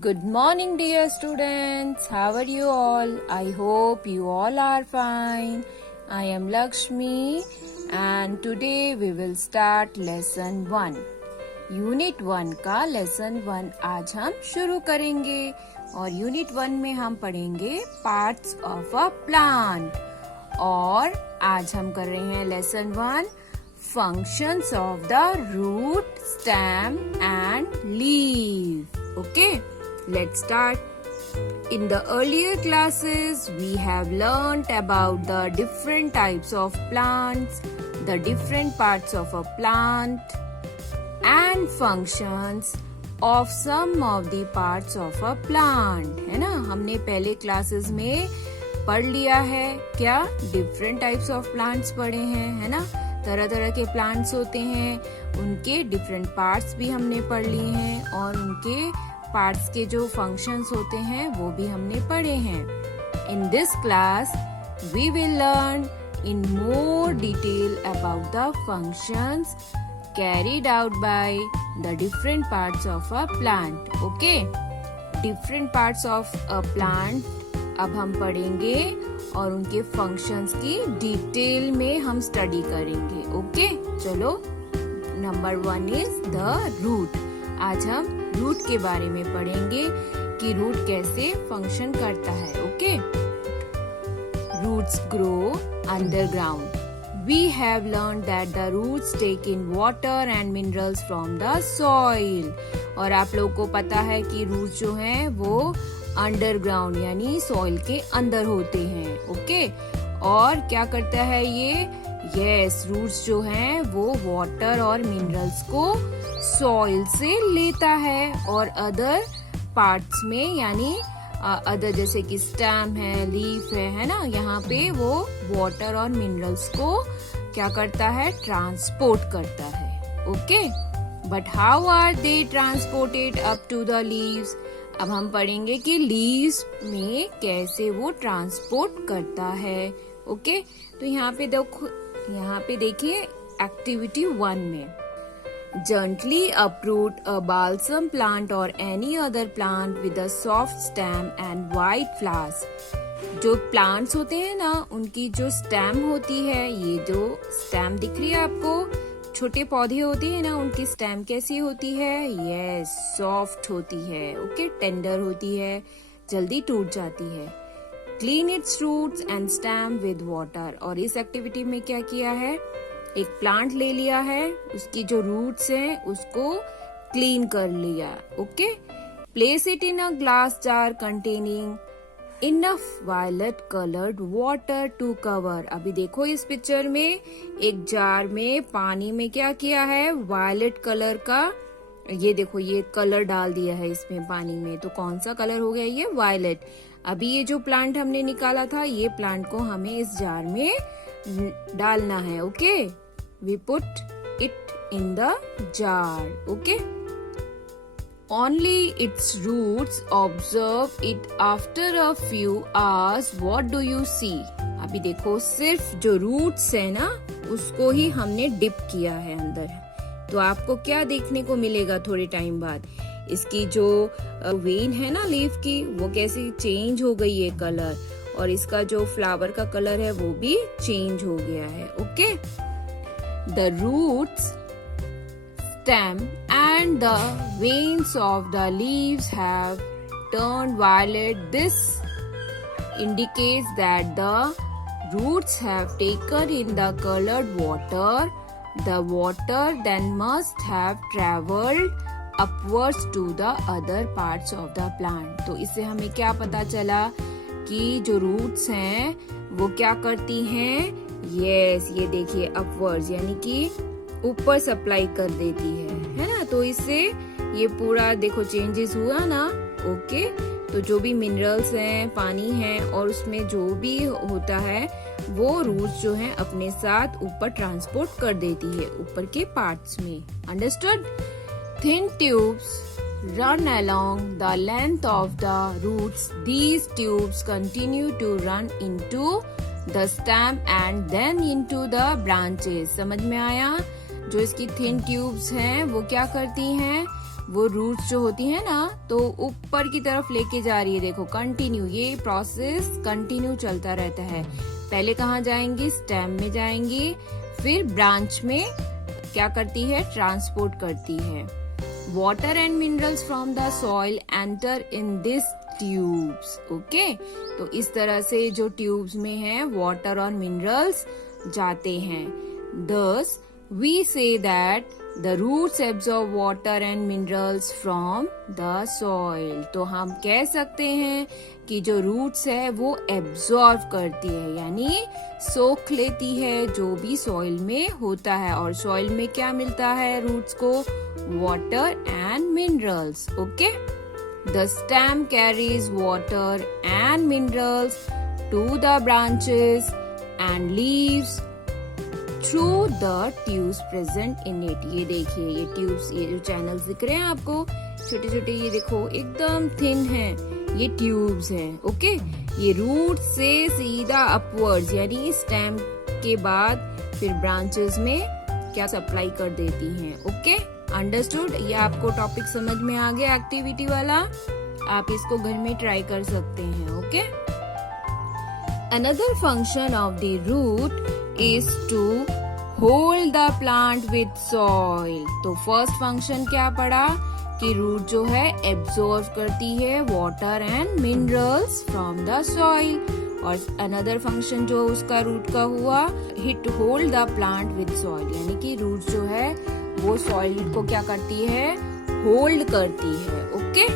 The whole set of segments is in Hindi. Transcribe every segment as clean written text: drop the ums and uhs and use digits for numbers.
Good morning, dear students. How are you all? I hope you all are fine. I am Lakshmi and today we will start lesson 1. Unit 1 का लेसन 1 आज हम शुरू करेंगे और यूनिट 1 में हम पढ़ेंगे पार्ट्स ऑफ अ प्लांट और आज हम कर रहे हैं lesson 1 functions of the root, stem and leaf. Okay, let's start. In the earlier classes, we have learnt about the different types of plants, the different parts of a plant, and functions of some of the parts of a plant. है ना, हमने पहले क्लासेस में पढ़ लिया है क्या? डिफरेंट टाइप्स ऑफ प्लांट्स पढ़े हैं, है ना. तरह तरह के प्लांट्स होते हैं, उनके डिफरेंट पार्ट्स भी हमने पढ़ लिए हैं और उनके पार्ट्स के जो फंक्शंस होते हैं वो भी हमने पढ़े हैं. In this class we will learn in more detail about the functions carried out by the different parts of a plant. Okay, different parts of a plant अब हम पढ़ेंगे और उनके फंक्शंस की डिटेल में हम स्टडी करेंगे. ओके, चलो. Number 1 is the root. आज हम रूट के बारे में पढ़ेंगे कि रूट कैसे फंक्शन करता है. Okay, roots grow underground. We have learned that the roots take in water and minerals from the soil. और आप लोगों को पता है कि रूट्स जो हैं वो अंडरग्राउंड यानी सॉइल के अंदर होते हैं. ओके, और क्या करता है ये? यस, रूट्स जो हैं वो वाटर और मिनरल्स को सॉइल से लेता है और अदर पार्ट्स में यानी अदर जैसे कि स्टेम है, लीफ है ना, यहाँ पे वो वाटर और मिनरल्स को क्या करता है? ट्रांसपोर्ट करता है. Okay, but how are they transported up to the leaves? अब हम पढ़ेंगे कि लीव्स में कैसे वो ट्रांसपोर्ट करता है. ओके, तो यहाँ पे देखिए एक्टिविटी 1 में gently uproot a balsam plant or any other plant with a soft stem and white flowers. जो प्लांट्स होते हैं ना, उनकी जो स्टेम होती है, ये जो स्टेम दिख रही है आपको, छोटे पौधे होते हैं ना, उनकी स्टेम कैसी होती है? यस, सॉफ्ट होती है. ओके, टेंडर होती है, जल्दी टूट जाती है. Clean its roots and stem with water. और इस एक्टिविटी में क्या किया है? एक प्लांट ले लिया है, उसकी जो रूट्स हैं उसको क्लीन कर लिया. Okay, place it in a glass jar containing enough violet coloured water to cover. अभी देखो इस पिक्चर में एक जार में पानी में क्या किया है? वायलेट कलर का, ये देखो ये कलर डाल दिया है इसमें पानी में. तो कौन सा कलर हो गया? ये वायलेट. अभी ये जो प्लांट हमने निकाला था, ये प्लांट को हमें इस जार में डालना है. Okay, we put it in the jar. Okay, only its roots. Observe it after a few hours. What do you see? अभी देखो सिर्फ जो रूट्स है ना उसको ही हमने डिप किया है अंदर. तो आपको क्या देखने को मिलेगा थोड़े टाइम बाद? इसकी जो वेन है ना लीफ की, वो कैसे चेंज हो गई है कलर, और इसका जो फ्लावर का कलर है वो भी चेंज हो गया है. Okay, the roots, stem and the veins of the leaves have turned violet. This indicates that the roots have taken in the colored water. The water then must have traveled upwards to the other parts of the plant. तो इससे हमें क्या पता चला कि जो रूट्स हैं वो क्या करती हैं? यस, ये देखिए अपवर्ड्स यानी कि ऊपर सप्लाई कर देती है ना. तो इससे ये पूरा देखो चेंजेस हुआ ना. ओके, तो जो भी मिनरल्स हैं, पानी है और उसमें जो भी होता है वो रूट्स जो हैं अपने साथ ऊपर ट्रांसपोर्ट कर देती है ऊपर के पार्ट्स में. Understood? Thin tubes run along the length of the roots. These tubes continue to run into the stem and then into the branches. समझ में आया? जो इसकी थिन ट्यूब्स हैं वो क्या करती हैं? वो रूट्स जो होती है ना तो ऊपर की तरफ लेके जा रही है। देखो कंटिन्यू, ये प्रोसेस कंटिन्यू चलता रहता है। पहले कहाँ जाएंगी, स्टेम में जाएंगी, फिर ब्रांच में क्या करती है, ट्रांसपोर्ट करती है। Water and minerals from the soil enter in this tubes. Okay, तो इस तरह से जो ट्यूब्स में है वाटर और मिनरल्स जाते हैं। Thus, we say that the roots absorb water and minerals from the soil. तो हम कह सकते हैं कि जो रूट्स है वो एब्जॉर्ब करती है, यानी सोख लेती है जो भी सॉइल में होता है। और सॉइल में क्या मिलता है रूट्स को, water and minerals. Okay, the stem carries water and minerals to the branches and leaves through the tubes present in it. ये देखिए, ये ट्यूब्स, ये जो चैनल्स दिख रहे हैं आपको छोटे छोटे, ये देखो एकदम थिन है, ये ट्यूब्स हैं। ओके, ये रूट से सीधा अपवर्ड्स यानी स्टेम के बाद फिर ब्रांचेस में क्या सप्लाई कर देती हैं। Okay, understood? ये आपको टॉपिक समझ में आ गया एक्टिविटी वाला, आप इसको घर में ट्राई कर सकते हैं। Okay, another function of the root is to hold the plant with soil। तो फर्स्ट फंक्शन क्या पड़ा कि रूट जो है एब्जॉर्ब करती है water and minerals from the soil. और अनदर फंक्शन जो उसका रूट का हुआ, it hold the plant with soil, यानी कि रूट जो है वो सॉइल को क्या करती है, होल्ड करती है। ओके,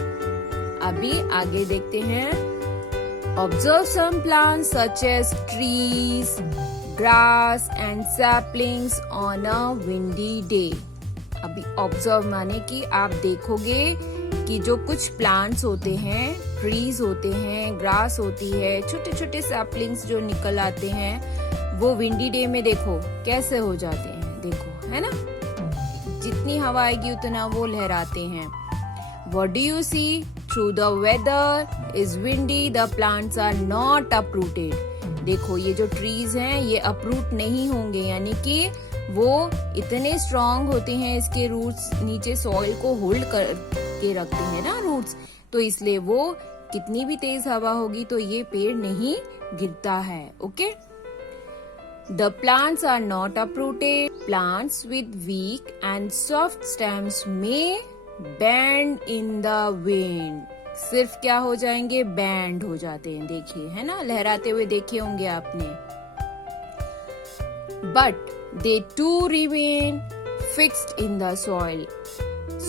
अभी आगे देखते हैं। Observe some plants such as trees, grass and saplings on a windy day। अभी ऑब्जर्व माने कि आप देखोगे कि जो कुछ प्लांट्स होते हैं, ट्रीज होते हैं, ग्रास होती है, छोटे छोटे सैपलिंग्स जो निकल आते हैं, वो विंडी डे में देखो कैसे हो जाते हैं। देखो, है ना, जितनी हवा आएगी उतना वो लहराते हैं। What do you see? Through the weather is windy, the plants are not uprooted। देखो, ये जो ट्रीज हैं ये अपरूट नहीं होंगे, यानी कि वो इतने स्ट्रॉन्ग होते हैं, इसके रूट्स नीचे सॉइल को होल्ड करके रखते हैं ना रूट्स, तो इसलिए वो कितनी भी तेज हवा होगी तो ये पेड़ नहीं गिरता है। Okay, the plants are not uprooted. Plants with weak and soft stems may bend in the wind. सिर्फ क्या हो जाएंगे, बैंड हो जाते हैं। देखिए, है ना, लहराते हुए देखे होंगे आपने। But they to remain fixed in the soil.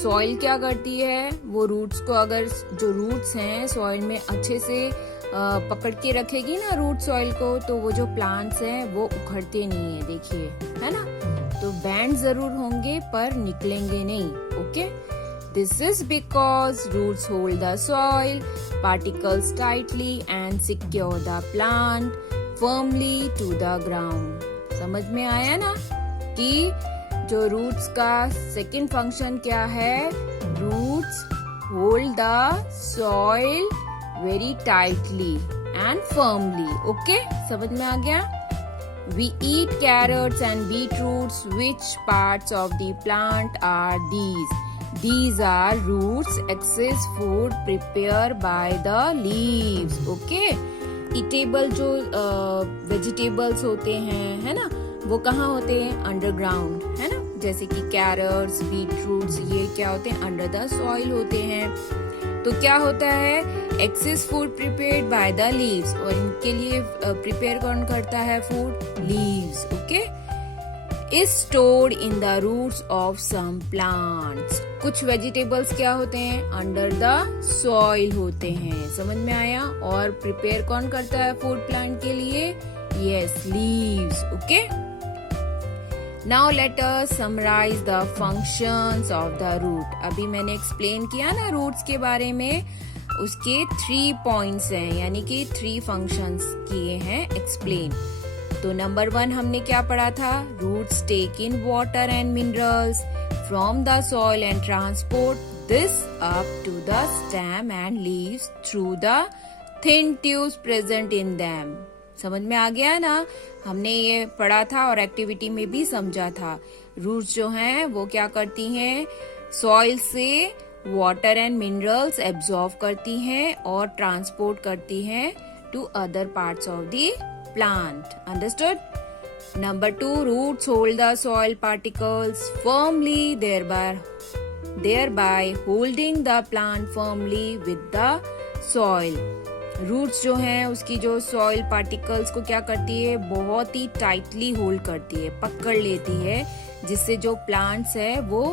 Soil क्या करती है, वो रूट्स को, अगर जो रूट्स हैं सॉइल में अच्छे से पकड़ के रखेगी ना रूट सॉइल को, तो वो जो प्लांट्स हैं वो उखड़ते नहीं है। देखिए, है ना, तो बैंड जरूर होंगे पर निकलेंगे नहीं। Okay, this is because roots hold the soil particles tightly and secure the plant firmly to the ground। समझ में आया ना कि जो रूट्स का सेकंड फंक्शन क्या है, roots hold the soil very tightly and firmly. Okay, समझ में आ गया? We eat carrots and beetroots. Which parts of the plant are these? These are roots, excess food prepared by the leaves. Okay? Eatable जो वेजिटेबल्स होते हैं, है ना, वो कहाँ होते हैं, अंडरग्राउंड, है ना, जैसे कि कैरट्स, बीटरूट्स, ये क्या होते हैं, अंडर द सॉइल होते हैं। तो क्या होता है, excess food prepared by the leaves, और इनके लिए प्रिपेयर कौन करता है food, leaves. Okay, is stored in the roots of some plants। कुछ वेजिटेबल्स क्या होते हैं, अंडर द सॉइल होते हैं। समझ में आया? और प्रिपेयर कौन करता है फूड प्लांट के लिए, yes, leaves. Okay, now let us summarise the functions of the root. अभी मैंने एक्सप्लेन किया ना रूट्स के बारे में, उसके 3 पॉइंट्स हैं, यानी कि 3 फंक्शंस किए हैं एक्सप्लेन। तो नंबर 1 हमने क्या पढ़ा था, roots take in water and minerals from the soil and transport this up to the stem and leaves through the thin tubes present in them. समझ में आ गया ना, हमने ये पढ़ा था और एक्टिविटी में भी समझा था। रूट्स जो हैं वो क्या करती हैं, सॉइल से वाटर एंड मिनरल्स एब्जॉर्ब करती हैं और ट्रांसपोर्ट करती हैं to other parts of the plant. Understood? Number 2, roots hold the soil particles firmly, thereby holding the plant firmly with the soil. Roots जो हैं उसकी जो सॉइल पार्टिकल्स को क्या करती है, बहुत ही टाइटली होल्ड करती है, पकड़ लेती है, जिससे जो प्लांट्स है वो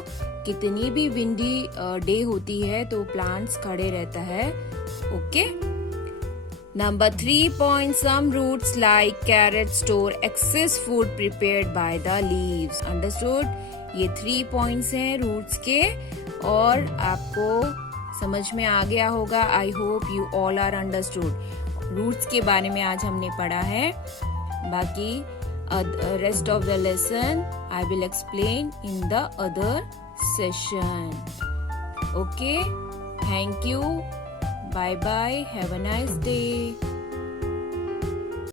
कितनी भी विंडी डे होती है तो प्लांट्स खड़े रहता है. Okay. Number 3 point, some roots like carrots store excess food prepared by the leaves. Understood? ये 3 points हैं roots के और आपको समझ में आ गया होगा. I hope you all are understood. Roots के बारे में आज हमने पढ़ा है. बाकी rest of the lesson I will explain in the other session. Okay? Thank you. Bye bye. Have a nice day.